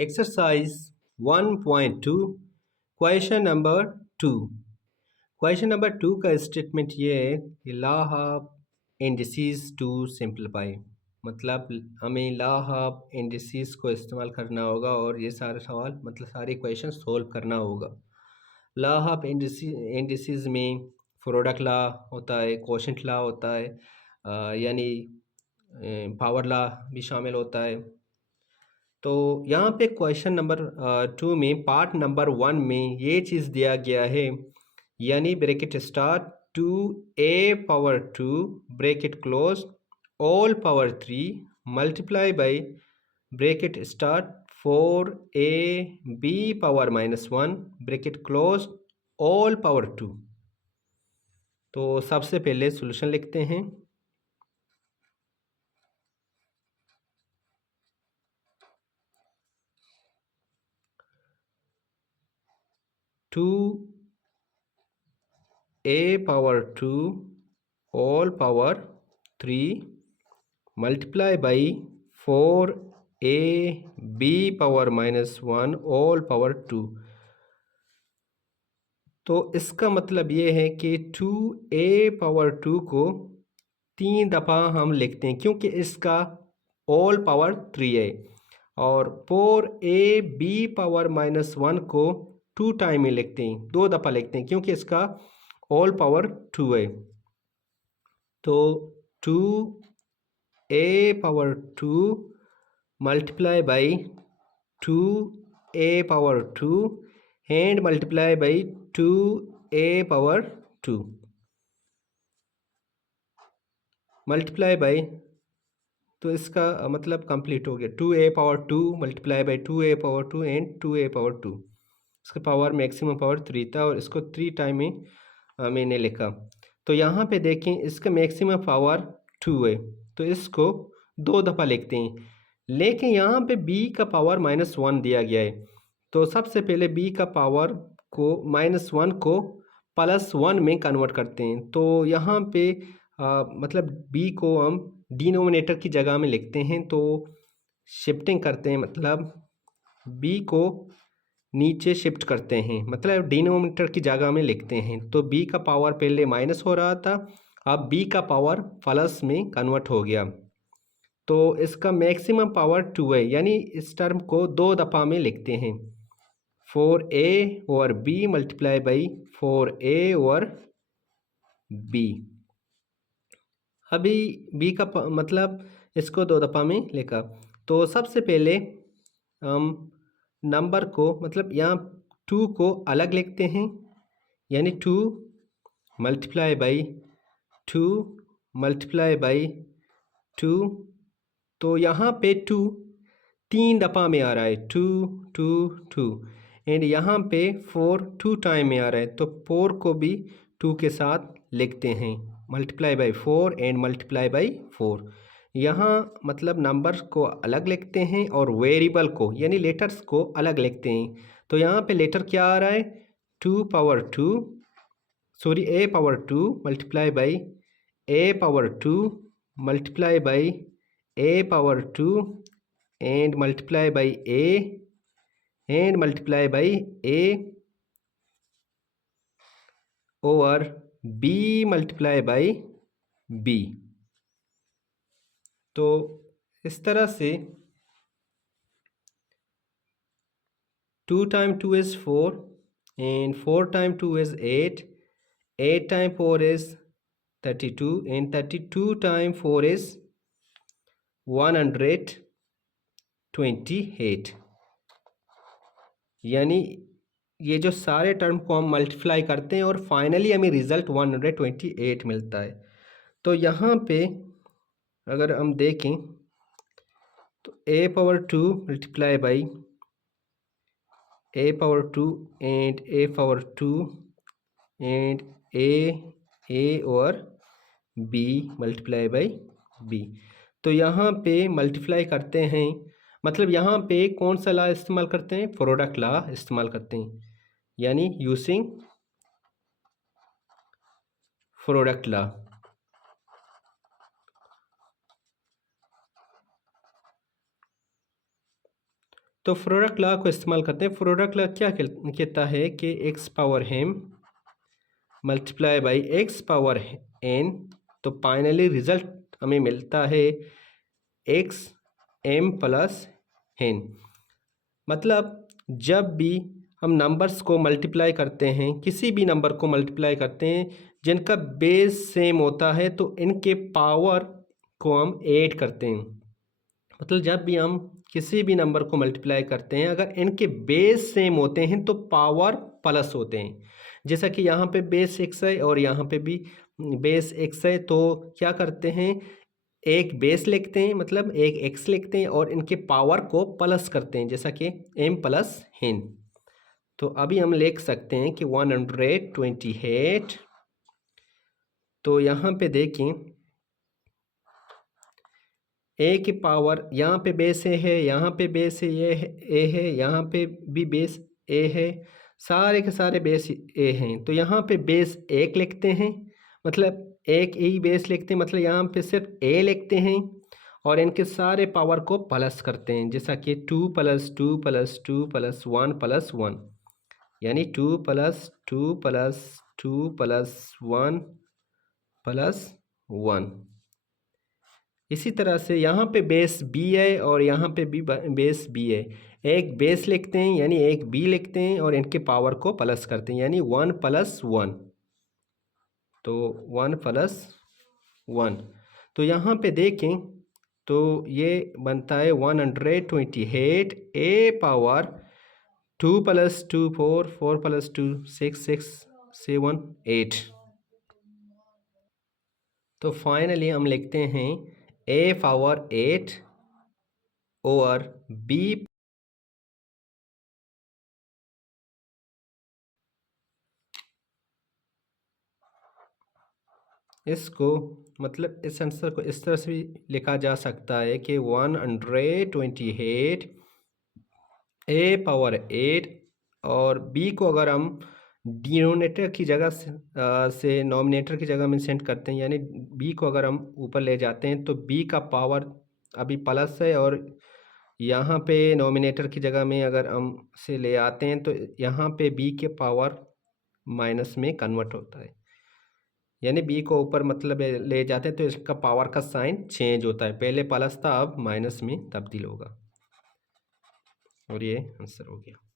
Exercise 1.2 question number 2। Question number 2 का statement ये है कि law of indices to simplify, मतलब हमें लॉ ऑफ इंडिसेस को इस्तेमाल करना होगा और ये सारे सवाल मतलब सारे क्वेश्चन सोल्व करना होगा। लॉ ऑफ इंडिसेस में प्रोडक्ट लॉ होता है, कोशेंट लॉ होता है, यानी पावर लॉ भी शामिल होता है। तो यहाँ पे क्वेश्चन नंबर 2 में पार्ट नंबर 1 में ये चीज़ दिया गया है, यानी bracket start 2a⁴ bracket close all power 3 multiply by bracket start 4ab⁻−1 bracket close all power 2। तो सबसे पहले सॉल्यूशन लिखते हैं। Two a⁴ all power 3 multiply by 4ab⁻−1 all power 2। तो इसका मतलब ये है कि 2a⁴ को 3 दफ़ा हम लिखते हैं क्योंकि इसका ऑल पावर 3 है, और 4ab⁻−1 को 2 टाइम में लिखते हैं, 2 दफ़ा लिखते हैं क्योंकि इसका ऑल पावर 2 है। तो 2a⁴ multiply by 2a⁴ and multiply by 2a⁴ multiply by, तो इसका मतलब कंप्लीट हो गया। 2a⁴ multiply by 2a⁴ and 2a⁴ इसका पावर मैक्सिमम पावर 3 था और इसको 3 टाइम में मैंने लिखा। तो यहाँ पे देखें इसका मैक्सिमम पावर 2 है, तो इसको 2 दफ़ा लिखते हैं, लेकिन यहाँ पे b का पावर -1 दिया गया है। तो सबसे पहले b का पावर को -1 को +1 में कन्वर्ट करते हैं। तो यहाँ पे मतलब b को हम डिनोमिनेटर की जगह में लिखते हैं, तो शिफ्टिंग करते हैं, मतलब b को नीचे शिफ्ट करते हैं, मतलब डिनोमिनेटर की जगह में लिखते हैं। तो b का पावर पहले माइनस हो रहा था, अब b का पावर प्लस में कन्वर्ट हो गया। तो इसका मैक्सिमम पावर 2 है, यानी इस टर्म को 2 दफ़ा में लिखते हैं। 4a/b multiply by 4a/b। अभी b का मतलब इसको 2 दफ़ा में लिखा। तो सबसे पहले हम नंबर को मतलब यहाँ 2 को अलग लिखते हैं, यानी 2 मल्टीप्लाई बाई 2 मल्टीप्लाई बाई 2। तो यहाँ पे 2 3 दफ़ा में आ रहा है, 2 2 2, एंड यहाँ पे 4 2 टाइम में आ रहा है, तो 4 को भी 2 के साथ लिखते हैं, multiply by 4 and multiply by 4। यहाँ मतलब नंबर्स को अलग लिखते हैं और वेरिएबल को यानी लेटर्स को अलग लिखते हैं। तो यहाँ पे लेटर क्या आ रहा है, 2 sorry a⁴ multiply by a⁴ multiply by a⁴ and multiply by a and multiply by a over b multiply by b। तो इस तरह से 2 time 2 is 4 and 4 time 2 is 8, 8 time 4 is 32 and 32 time 4 is 128, यानी ये जो सारे term को हम मल्टीप्लाई करते हैं और फाइनली हमें रिज़ल्ट 128 मिलता है। तो यहाँ पे अगर हम देखें तो a⁴ multiply by a⁴ and a⁴ and a और b मल्टीप्लाई बाई b। तो यहाँ पे मल्टीप्लाई करते हैं, मतलब यहाँ पे कौन सा लॉ इस्तेमाल करते हैं, प्रोडक्ट लॉ इस्तेमाल करते हैं, यानी यूजिंग प्रोडक्ट लॉ। तो प्रोडक्ट लॉ को इस्तेमाल करते हैं। प्रोडक्ट लॉ क्या कहता है कि x power m multiply by x power n, तो फाइनली रिजल्ट हमें मिलता है एक्स m प्लस n। मतलब जब भी हम नंबर्स को मल्टीप्लाई करते हैं, किसी भी नंबर को मल्टीप्लाई करते हैं जिनका बेस सेम होता है, तो इनके पावर को हम ऐड करते हैं। मतलब जब भी हम किसी भी नंबर को मल्टीप्लाई करते हैं, अगर इनके बेस सेम होते हैं तो पावर प्लस होते हैं। जैसा कि यहाँ पे बेस एक्स है और यहाँ पे भी बेस एक्स है, तो क्या करते हैं, एक बेस लिखते हैं, मतलब एक एक्स लिखते हैं और इनके पावर को प्लस करते हैं, जैसा कि m प्लस n। तो अभी हम लिख सकते हैं कि 128। तो यहाँ पे देखें, a की पावर यहाँ पे बेस a है, यहाँ पे बेस ये a है, यहाँ पे भी बेस a है, सारे के सारे बेस a हैं। तो यहाँ पे बेस एक लिखते हैं, मतलब एक ही बेस लिखते हैं, मतलब यहाँ पे सिर्फ a लिखते हैं और इनके सारे पावर को प्लस करते हैं, जैसा कि 2 + 2 + 2 + 1 + 1, यानी 2 + 2 + 2 + 1 + 1। इसी तरह से यहाँ पे बेस b है और यहाँ पे भी बेस b है। एक बेस लिखते हैं यानी एक b लिखते हैं और इनके पावर को प्लस करते हैं, यानी 1 + 1, तो 1 + 1। तो यहाँ पे देखें तो ये बनता है 128 a पावर 2 + 2 4, 4 + 2 6, 6 7 8। तो फाइनली हम लिखते हैं a पावर 8 और b, इसको मतलब इस आंसर को इस तरह से भी लिखा जा सकता है कि 128 a पावर 8 और b को अगर हम डिनोमिनेटर की जगह से नॉमिनेटर की जगह में सेंड करते हैं, यानी b को अगर हम ऊपर ले जाते हैं तो b का पावर अभी प्लस है और यहाँ पे नॉमिनेटर की जगह में अगर हम से ले आते हैं तो यहाँ पे b के पावर माइनस में कन्वर्ट होता है, यानी b को ऊपर मतलब ले जाते हैं तो इसका पावर का साइन चेंज होता है, पहले प्लस था अब माइनस में तब्दील होगा। और ये आंसर हो गया।